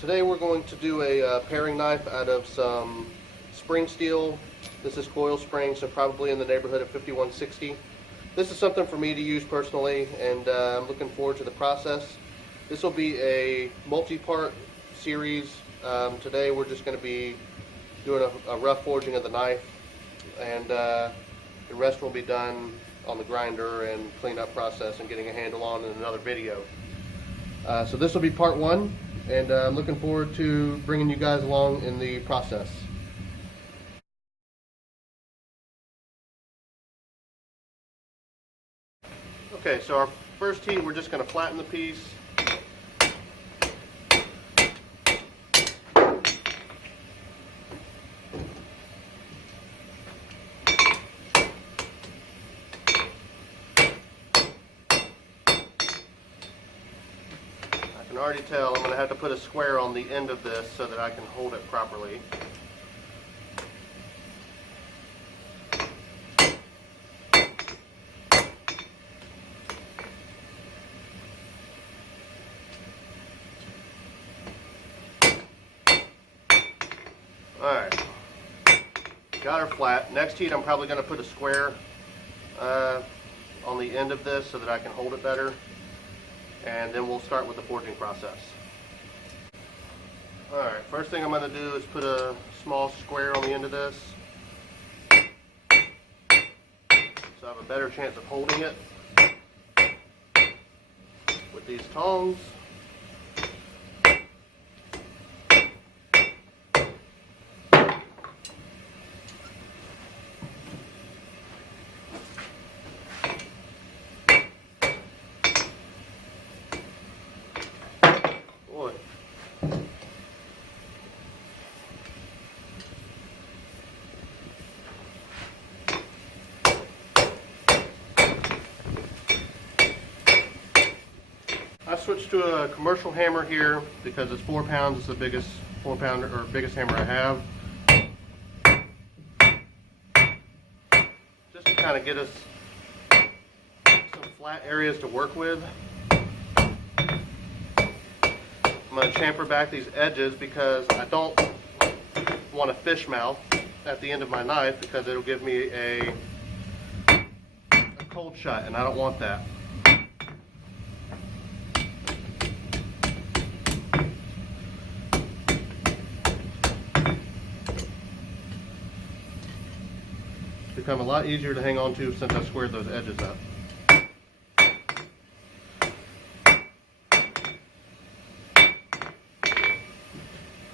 Today we're going to do a paring knife out of some spring steel. This is coil spring, so probably in the neighborhood of 5160. This is something for me to use personally, and I'm looking forward to the process. This will be a multi-part series. Today we're just going to be doing a rough forging of the knife, and the rest will be done on the grinder and cleanup process and getting a handle on in another video. So this will be part one, and I'm looking forward to bringing you guys along in the process. Okay, so our first heat, we're just going to flatten the piece. I can already tell I'm going to have to put a square on the end of this so that I can hold it properly. Alright, got her flat. Next heat I'm probably going to put a square on the end of this so that I can hold it better. And then we'll start with the forging process. Alright, first thing I'm going to do is put a small square on the end of this, so I have a better chance of holding it with these tongs. I switched to a commercial hammer here because it's 4 pounds. It's the biggest 4-pounder or biggest hammer I have. Just to kind of get us some flat areas to work with. I'm going to chamfer back these edges because I don't want a fish mouth at the end of my knife, because it'll give me a cold shut, and I don't want that. Become a lot easier to hang on to since I squared those edges up.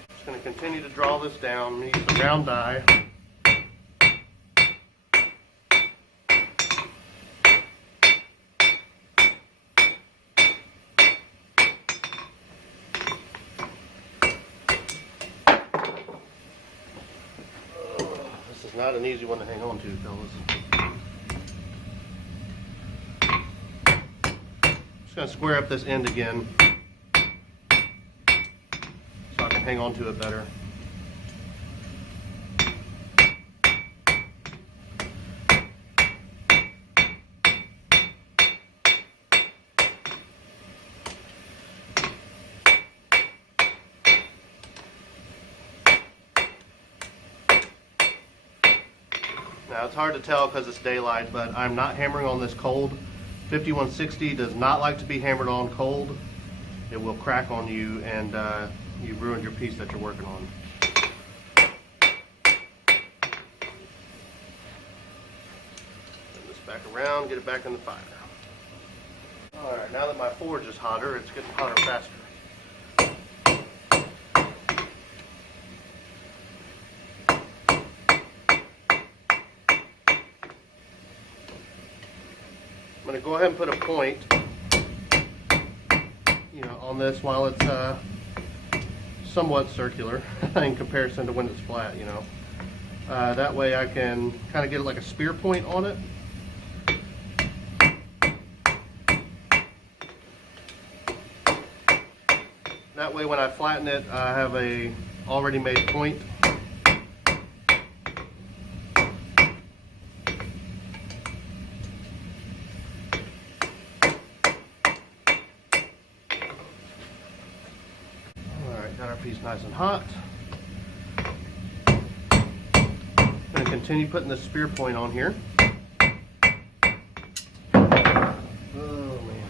Just going to continue to draw this down. I'm going to use a round die. Not an easy one to hang on to, fellas. Just going to square up this end again so I can hang on to it better. Now it's hard to tell because it's daylight, but I'm not hammering on this cold. 5160 does not like to be hammered on cold. It will crack on you, and you ruined your piece that you're working on. Turn this back around, get it back in the fire. Alright, now that my forge is hotter, it's getting hotter faster. I'm going to go ahead and put a point, on this while it's somewhat circular in comparison to when it's flat, That way I can kind of get like a spear point on it. That way when I flatten it, I have a already made point. He's nice and hot. I'm going to continue putting the spear point on here. Oh man.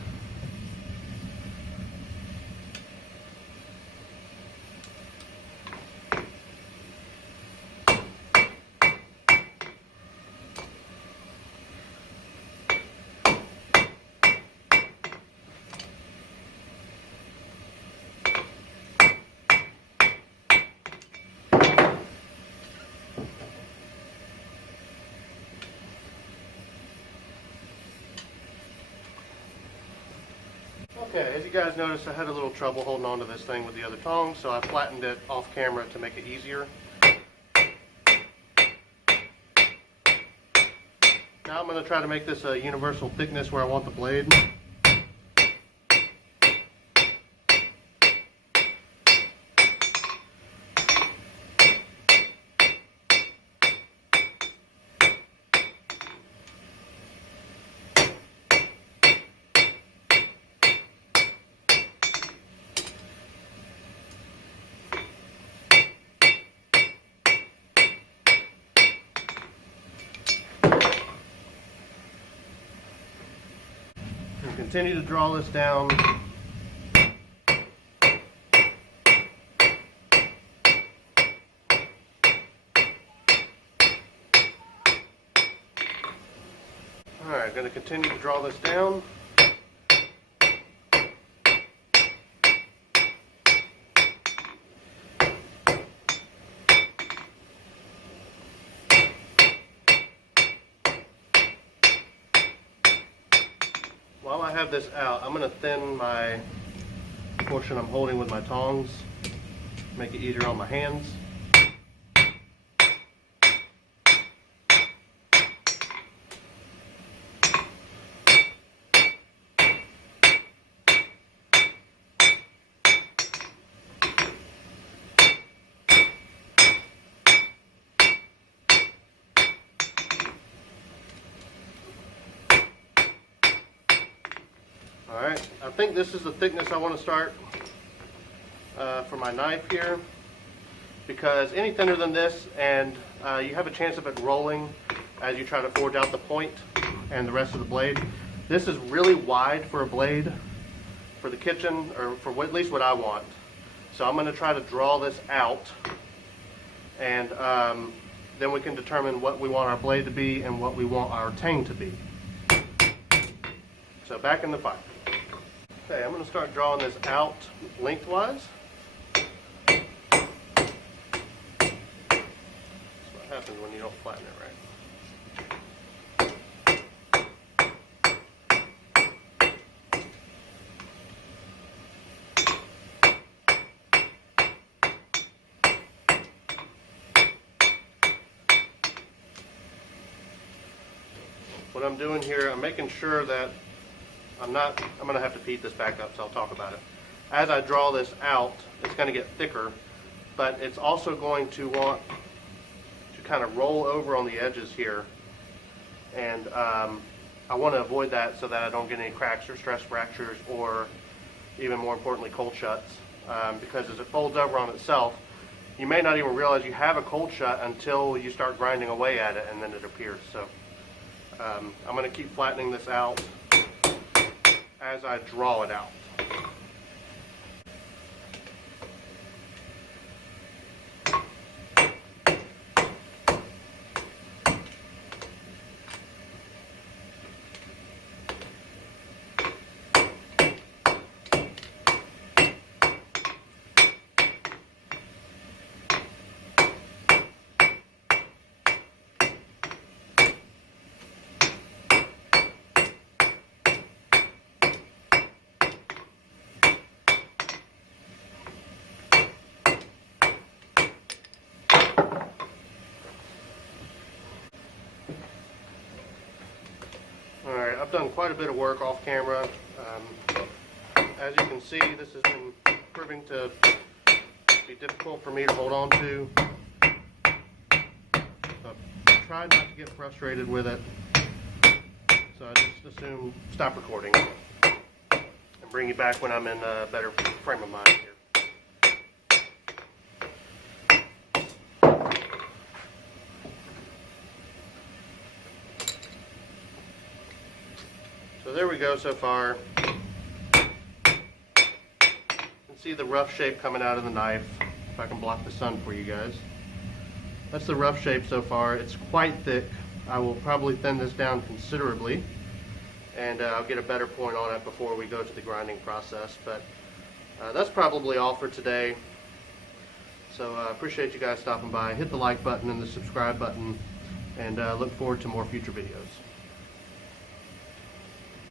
Okay, as you guys noticed, I had a little trouble holding on to this thing with the other tongs, so I flattened it off camera to make it easier. Now I'm going to try to make this a universal thickness where I want the blade. Continue to draw this down. Alright, going to continue to draw this down. While I have this out, I'm going to thin my portion I'm holding with my tongs, make it easier on my hands. Alright, I think this is the thickness I want to start for my knife here, because any thinner than this and you have a chance of it rolling as you try to forge out the point and the rest of the blade. This is really wide for a blade for the kitchen, or for at least what I want. So I'm going to try to draw this out, and then we can determine what we want our blade to be and what we want our tang to be. So back in the fire. Okay, I'm going to start drawing this out lengthwise. That's what happens when you don't flatten it right. What I'm doing here, I'm making sure that I'm going to have to heat this back up, so I'll talk about it. As I draw this out, it's going to get thicker, but it's also going to want to kind of roll over on the edges here. And I want to avoid that so that I don't get any cracks or stress fractures, or even more importantly, cold shuts. Because as it folds over on itself, you may not even realize you have a cold shut until you start grinding away at it, and then it appears. So I'm going to keep flattening this out as I draw it out. Alright, I've done quite a bit of work off camera. As you can see, this has been proving to be difficult for me to hold on to. So I've tried not to get frustrated with it. So I just assume stop recording and bring you back when I'm in a better frame of mind here. So there we go so far. You can see the rough shape coming out of the knife. If I can block the sun for you guys. That's the rough shape so far. It's quite thick. I will probably thin this down considerably, and I'll get a better point on it before we go to the grinding process. But that's probably all for today. So I appreciate you guys stopping by. Hit the like button and the subscribe button, and look forward to more future videos.